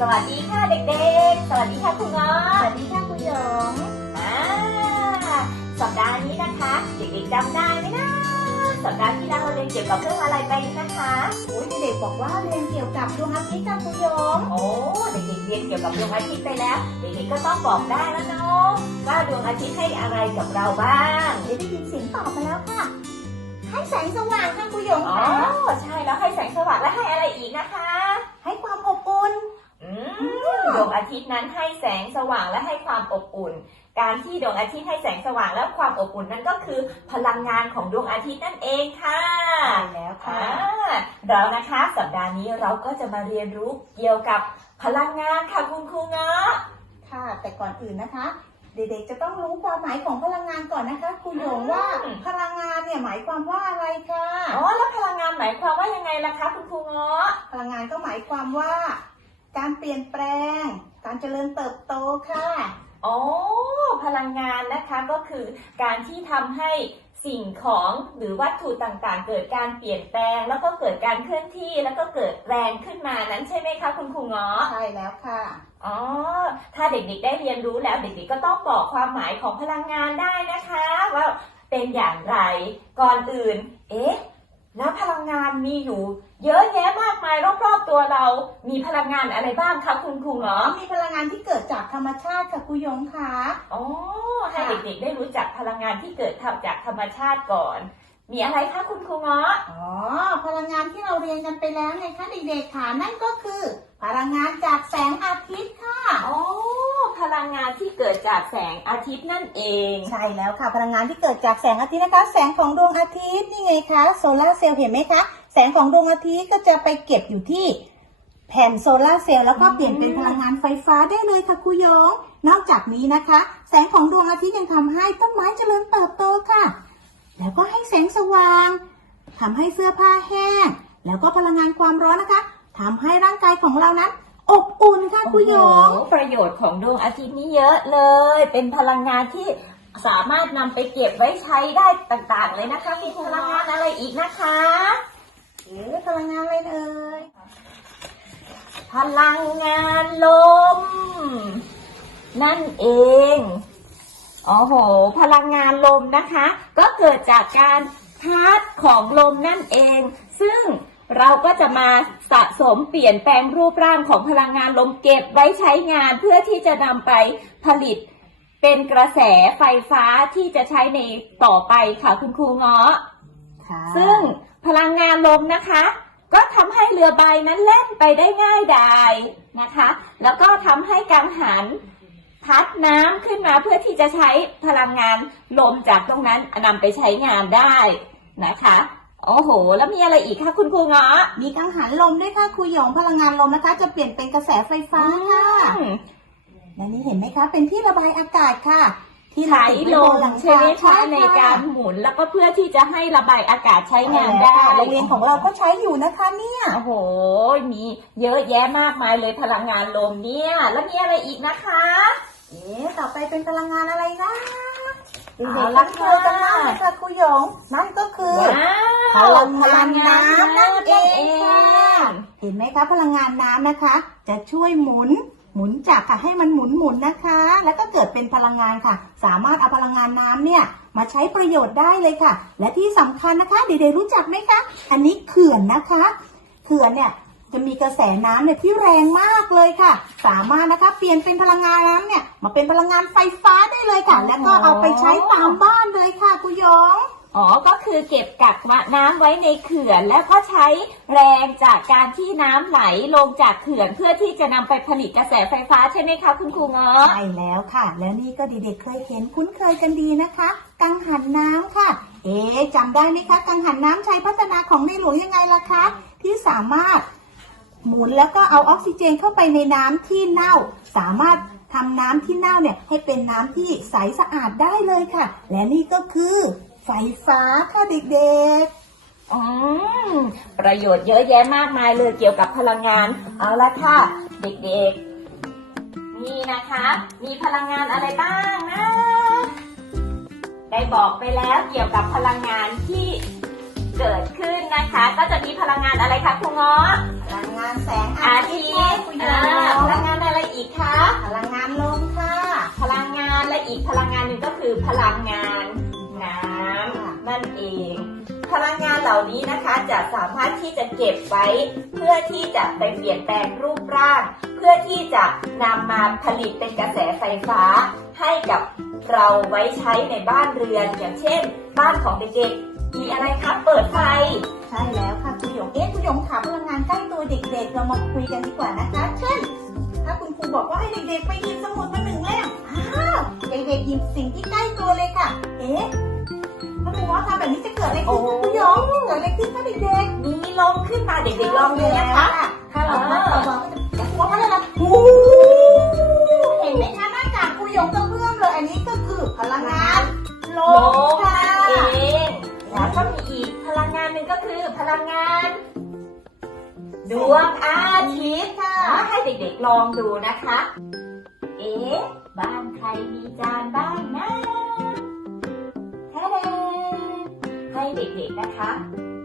สวัสดีค่ะเด็กๆ สวัสดีค่ะคุณง้อสวัสดีค่ะคุณหยงอ่าสัปดาห์นี้นะคะเด็กๆจำได้ไหมนะสัปดาห์ที่แล้วเราเรียนเกี่ยวกับเรื่องอะไรไปนะคะโอ้ยเด็กๆบอกว่าเรียนเกี่ยวกับดวงอาทิตย์ค่ะคุณหยงโอ้เด็กๆเรียนเกี่ยวกับดวงอาทิตย์ไปแล้วเด็กๆก็ต้องบอกได้แล้วเนาะว่าดวงอาทิตย์ให้อะไรกับเราบ้างเดี๋ยวได้ยินเสียงตอบมาแล้วค่ะให้แสงสว่างค่ะคุณหยงอ๋อค่ะใช่แล้วให้แสงสว่างและให้อะไรอีกนะคะ ให้ความอบอุ่น อืม ดวงอาทิตย์นั้นให้แสงสว่างและให้ความอบอุ่น การที่ดวงอาทิตย์ให้แสงสว่างและความอบอุ่นนั่นก็คือพลังงานของดวงอาทิตย์นั่นเองค่ะใช่แล้วค่ะอ่าเรานะคะสัปดาห์นี้เราก็จะมาเรียนรู้เกี่ยวกับพลังงานค่ะคุณครูเงาะค่ะ แต่ก่อนอื่นนะคะ เด็กๆจะต้องรู้ความหมายของพลังงานก่อนนะคะคุณหยงว่าพลังงานเนี่ยหมายความว่าอะไรค่ะอ๋อแล้วพลังงานหมายความว่ายังไงล่ะคะคุณครูเงาะพลังงานก็หมายความว่า การเปลี่ยนแปลง การเจริญเติบโตค่ะอ๋อพลังงานนะคะก็คือการที่ทำให้สิ่งของหรือวัตถุต่างๆ เกิดการเปลี่ยนแปลง แล้วก็เกิดการเคลื่อนที่แล้วก็เกิดแรงขึ้นมานั้นใช่ไหมคะคุณครูเงาะใช่แล้วค่ะอ๋อถ้าเด็กๆได้เรียนรู้แล้วเด็กๆก็ต้องบอกความหมายของพลังงานได้นะคะ ว่าเป็นอย่างไรก่อนอื่น เอ๊ะ แล้วพลังงานมีอยู่ เยอะแยะมากมายรอบๆตัวเรา มีพลังงานอะไรบ้างคะคุณครูเหรอมีพลังงานที่เกิดจากธรรมชาติค่ะคุณหยงค่ะอ๋อให้เด็กๆได้รู้จักพลังงานที่เกิดจากธรรมชาติก่อน มีอะไรคะคุณครูเงาะอ๋อพลังงานที่เราเรียนกันไปแล้วไงคะเด็กๆค่ะนั่นก็คือ พลังงานจากแสงอาทิตย์ค่ะอ๋อพลั งงานที่เกิดจากแสงอาทิตย์นั่นเอง ใช่แล้วค่ะพลังงานที่เกิดจากแสงอาทิตย์นะคะ แสงของดวงอาทิตย์นี่ไงคะโซลาร์เซลล์เห็นไหมคะ แสงของดวงอาทิตย์ก็จะไปเก็บอยู่ที่แผ่นโซลาร์เซลล์แล้วก็เปลี่ยนเป็นพลังงานไฟฟ้าได้เลยค่ะครูหยง นอกจากนี้นะคะ แสงของดวงอาทิตย์ยังทำให้ต้นไม้เจริญเติบโตค่ะ แล้วก็ให้แสงสว่างทำให้เสื้อผ้าแห้ง แล้วก็พลังงานความร้อนนะคะทำให้ร่างกายของเรานั้นอบอุ่น ค่ะครูหยงประโยชน์ของดวงอาทิตย์นี้เยอะเลย เป็นพลังงานที่สามารถนำไปเก็บไว้ใช้ได้ต่างๆ เลยนะคะมีพลังงานอะไรอีกนะคะเอ๊ะพลังงานอะไรเอ่ยพลังงานลม นั่นเองโอ้โห พลังงานลมนะคะ ก็เกิดจากการพัดของลมนั่นเอง ซึ่งเราก็จะมา สมเปลี่ยนแปลงรูปร่างของพลังงานลมเก็บไว้ใช้งานเพื่อที่จะนำไปผลิต เป็นกระแสไฟฟ้าที่จะใช้ในต่อไปค่ะคุณครูเงาะซึ่งพลังงานลมนะคะ ก็ทำให้เรือใบนั้นแล่นไปได้ง่ายดายนะคะ แล้วก็ทำให้กังหันพัดน้ำขึ้นมาเพื่อที่จะใช้พลังงานลมจากตรงนั้นนำไปใช้งานได้นะคะ โอ้โห แล้วมีอะไรอีกคะคุณครูเงาะมีกังหันลมด้วยค่ะครูหยองพลังงานลมนะคะ จะเปลี่ยนเป็นกระแสไฟฟ้าค่ะ อืม และนี่เห็นไหมคะ เป็นที่ระบายอากาศค่ะ ที่ใช้ติดไว้ลบมนหลังใช่ไหมคาคะในการหมุนแล้วก็เพื่อที่จะให้ระบายอากาศใช้งานได้ โรงเรียนของเราก็ใช้อยู่นะคะเนี่ย โอ้โห มีเยอะแยะมากมายเลยพลังงานลมเนี่ย แล้วมีอะไรอีกนะคะ เอ๊ะต่อไปเป็นพลังงานอะไรนะเด็กเอาๆละรักเธอกันมากเลยค่ะครูหยองนั่นก็คือ ว้าว พลังงานน้ำนั่นเองค่ะเห็นไหมคะพลังงานน้ำนะคะ จะช่วยหมุนหมุนจักรค่ะให้มันหมุนหมุนนะคะ แล้วก็เกิดเป็นพลังงานค่ะ สามารถเอาพลังงานน้ำเนี่ยมาใช้ประโยชน์ได้เลยค่ะ และที่สำคัญนะคะเด็กๆรู้จักไหมคะ อันนี้เขื่อนนะคะ เขื่อนเนี่ยจะมีกระแสน้ำเนี่ยที่แรงมากเลยค่ะ สามารถนะคะเปลี่ยนเป็นพลังงานน้ำเนี่ยมาเป็นพลังงานไฟฟ้าได้เลยค่ะ แล้วก็เอาไปใช้ตามบ้านเลยค่ะคุณยอง อ๋อ ก็คือเก็บกักน้ำไว้ในเขื่อน แล้วก็ใช้แรงจากการที่น้ำไหลลงจากเขื่อนเพื่อที่จะนำไปผลิตกระแสไฟฟ้าใช่ไหมคะคุณครูเงาะใช่แล้วค่ะ แล้วนี่ก็เด็กๆเคยเห็นคุ้นเคยกันดีนะคะ กังหันน้ำค่ะ เอ๊ะจำได้ไหมคะ กังหันน้ำใช้พัฒนาของในหลวงยังไงล่ะคะ ที่สามารถหมุนแล้วก็เอาออกซิเจนเข้าไปในน้ำที่เน่า สามารถทำน้ำที่เน่าเนี่ยให้เป็นน้ำที่ใสสะอาดได้เลยค่ะ และนี่ก็คือ ไฟฟ้าค่ะเด็กๆอืมประโยชน์เยอะแยะมากมายเลยเกี่ยวกับพลังงาน เอาละค่ะ เด็กๆ นี่นะคะ มีพลังงานอะไรบ้างนะ ได้บอกไปแล้วเกี่ยวกับพลังงานที่เกิดขึ้นนะคะ ก็จะมีพลังงานอะไรคะครูง้อพลังงานแสงอาอาทิทิตตย์ นเหล่านี้นะคะจะสามารถที่จะเก็บไว้ เพื่อที่จะไปเปลี่ยนแปลงรูปร่าง เพื่อที่จะนำมาผลิตเป็นกระแสไฟฟ้า ให้กับเราไว้ใช้ในบ้านเรือนอย่างเช่น บ้านของเด็กๆมีอะไรคะเปิดไฟใช่แล้วค่ะคุณหยงเอ๊ะคุณหยงถามพลังงานใกล้ตัวเด็กๆ เรามาคุยกันดีกว่านะคะ เช่น ถ้าคุณครูบอกว่าให้เด็กๆ ไปหยิบสมุดมาหนึ่งเล่มอ้าวเด็กๆหยิบสิ่งที่ใกล้ตัวเลยค่ะ เอ๊ะ ถ้าคุณว่าทำแบบนี้จะเกิดอะไรขึ้นคะคุณหยงเกิดอะไรขึ้นคะเด็กๆ มีลมขึ้นมาเด็กๆลองดูนะคะ ถ้าเราพัดเบาๆก็จะหัวพัดอะไรนะหูเห็นไหมคะหน้ากากครูหยงกระเพื่อมเลย อันนี้ก็คือพลังงานลลมมค่ะเองแล้วก็มีอีกพลังงานหนึ่งก็คือพลังงานดวงอาทิตย์ค่ะให้เด็กๆลองดูนะคะ เอ๊ะ บ้านใครมีจานบ้างนะแท้ๆ ให้เด็กๆนะคะ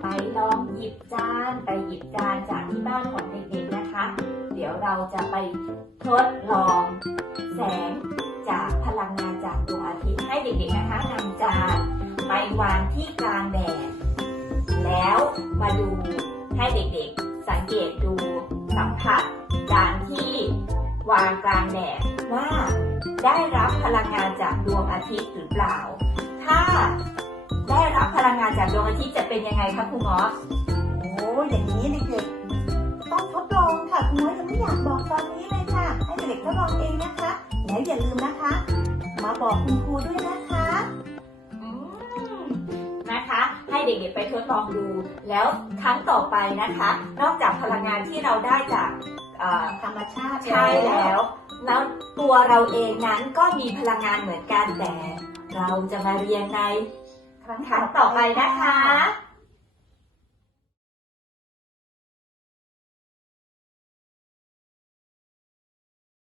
ไปลองหยิบจานไปหยิบจานจากที่บ้านของเด็กๆนะคะ เดี๋ยวเราจะไปทดลองแสงจากพลังงานจากดวงอาทิตย์ให้เด็กๆนะคะนำจานไปวางที่กลางแดดแล้วมาดูให้เด็กๆ สังเกตดูสัมผัสจานที่วางกลางแดดว่าได้รับพลังงานจากดวงอาทิตย์หรือเปล่า ได้รับพลังงานจากดวงอาทิตย์จะเป็นยังไงคะครูง้อโอ้อย่างนี้เด็กๆต้องทดลองค่ะคุณน้อยยังไม่อยากบอกตอนนี้เลยค่ะ ให้เด็กๆทดลองเองนะคะ แล้วอย่าลืมนะคะ มาบอกคุณครูด้วยนะคะอืมนะคะ ให้เด็กๆไปทดลองดู แล้วครั้งต่อไปนะคะ นอกจากพลังงานที่เราได้จากเอ่อธรรมชาติใช่แล้ว แล้วตัวเราเองนั้นก็มีพลังงานเหมือนกันแต่ เราจะมาเรียนในครั้งต่อไปนะคะ